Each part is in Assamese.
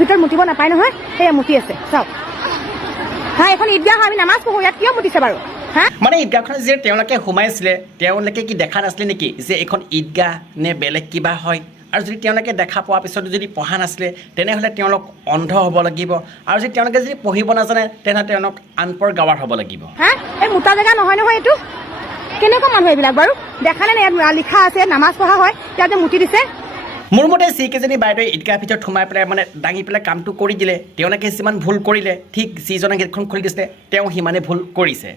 ভিতৰত মুতিব নাপায় নহয় সেয়া মুতি আছে চাওক হা এখন ঈদগাহ আমি নামাজ পঢ়ো ইয়াত কিয় মুতিছে বাৰু হা মানে ঈদগাহখনত যে তেওঁলোকে সোমাইছিলে তেওঁলোকে কি দেখা নাছিলে নেকি যে এখন ঈদগাহ নে বেলেগ কিবা হয় আৰু যদি তেওঁলোকে দেখা পোৱাৰ পিছত যদি পঢ়া নাছিলে তেনেহ'লে তেওঁলোক অন্ধ হ'ব লাগিব আৰু যদি তেওঁলোকে যদি পঢ়িব নাজানে তেনেহ'লে তেওঁলোক আনপঢ় গাঁৱৰ হ'ব লাগিব হা এই মুতা জেগা নহয় নহয় এইটো কেনেকুৱা মানুহ এইবিলাক বাৰু দেখালে নে ইয়াত লিখা আছে নামাজ পঢ়া হয় ইয়াতে মুতি দিছে মোৰ মতে যিকেইজনী বাইদেৱে ঈদগাহ ভিতৰত সোমাই পেলাই মানে দাঙি পেলাই কামটো কৰি দিলে তেওঁলোকে যিমান ভুল কৰিলে ঠিক যিজনে গেটখন খুলি দিছিলে তেওঁ সিমানে ভুল কৰিছে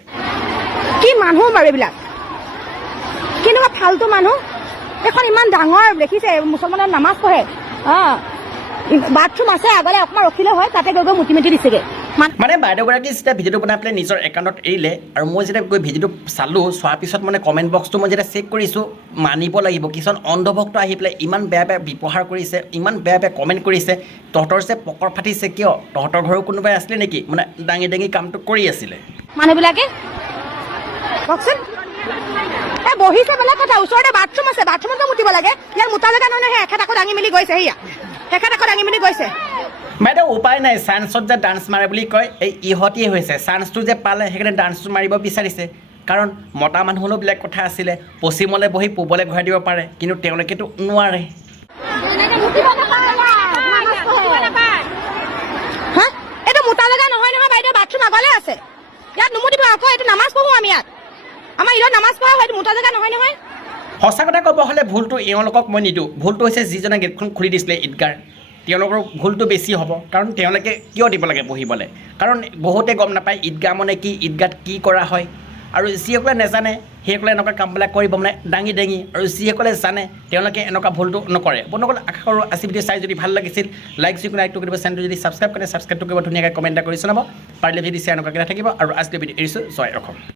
কি মানুহ বাৰু এইবিলাক কেনেকুৱা ফাল্টু মানুহ এখন ইমান ডাঙৰ দেখিছে মুছলমানৰ নামাজ পঢ়ে বাথৰুম আছে আগলৈ অকণমান ৰখিলে হয় তাতে গৈ গৈ মুতি মুতি দিছেগৈ মানে বাইদেউগৰাকী যেতিয়া ভিডিঅ'টো বনাই পেলাই নিজৰ একাউণ্টত এৰিলে আৰু মই যেতিয়া গৈ ভিডিঅ'টো চালোঁ চোৱাৰ পিছত মানে কমেণ্ট বক্সটো মই যেতিয়া চেক কৰিছোঁ মানিব লাগিব কিছুমান অন্ধভক্ত আহি পেলাই ইমান বেয়া বেয়া ব্যৱহাৰ কৰিছে ইমান বেয়া বেয়া কমেণ্ট কৰিছে তহঁতৰ যে পকৰ ফাটিছে কিয় তহঁতৰ ঘৰৰ কোনোবাই আছিলে নেকি মানে দাঙি দাঙি কামটো কৰি আছিলে মানুহবিলাকে কওকচোন এই বহিছে বেলেগ কথা ওচৰতে বাথৰুম আছে বাথৰুমতো মুতিব লাগে ইয়াৰ মুতা জেগা নহয় নহয় এখেত আকৌ দাঙি মেলি গৈছে সেয়া এখেত আকৌ দাঙি মেলি গৈছে বাইদেউ উপায় নাই চান্সত যে ডান্স মাৰে বুলি কয় এই ইহঁতিয়ে হৈছে চান্সটো যে পালে সেইকাৰণে ডান্সটো মাৰিব বিচাৰিছে কাৰণ মতা মানুহ হ'লেও বেলেগ কথা আছিলে পশ্চিমলৈ বহি পূবলৈ ঘূৰাই দিব পাৰে কিন্তু তেওঁলোকেতো নোৱাৰে হা এইটো মুতা জেগা নহয় নহয় বাইদেউ বাথৰুম আগলৈ আছে ইয়াত নুমুতিব আকৌ এইটো নামাজ পঢ়ো আমি ইয়াত আমাৰ ঈদত নামাজ পঢ়া হয় মুতা জেগা নহয় নহয় সঁচা কথা ক'ব হ'লে ভুলটো এওঁলোকক মই নিদিওঁ ভুলটো হৈছে যিজনে গেটখন খুলি দিছিলে ঈদগাহ তেওঁলোকৰ ভুলটো বেছি হ'ব কাৰণ তেওঁলোকে কিয় দিব লাগে পঢ়িবলৈ কাৰণ বহুতে গম নাপায় ঈদগাহ মানে কি ঈদগাহত কি কৰা হয় আৰু যিসকলে নাজানে সেইসকলে এনেকুৱা কামবিলাক কৰিব মানে দাঙি দাঙি আৰু যিসকলে জানে তেওঁলোকে এনেকুৱা ভুলটো নকৰে বন্ধুসকল আশা কৰোঁ আজি ভিডিঅ' চাই যদি ভাল লাগিছিল লাইকটো কৰিব চেনেলটো যদি ছাবস্ক্ৰাইব কৰে ছাবস্ক্ৰাইবটো কৰিব ধুনীয়াকৈ কমেণ্ট এটা কৰি জনাব পাৰিলে যদি শ্বেয়াৰ নকৰাকৈ থাকিব আৰু আজিলৈ ভিডিঅ' এৰিছোঁ জয় অসম।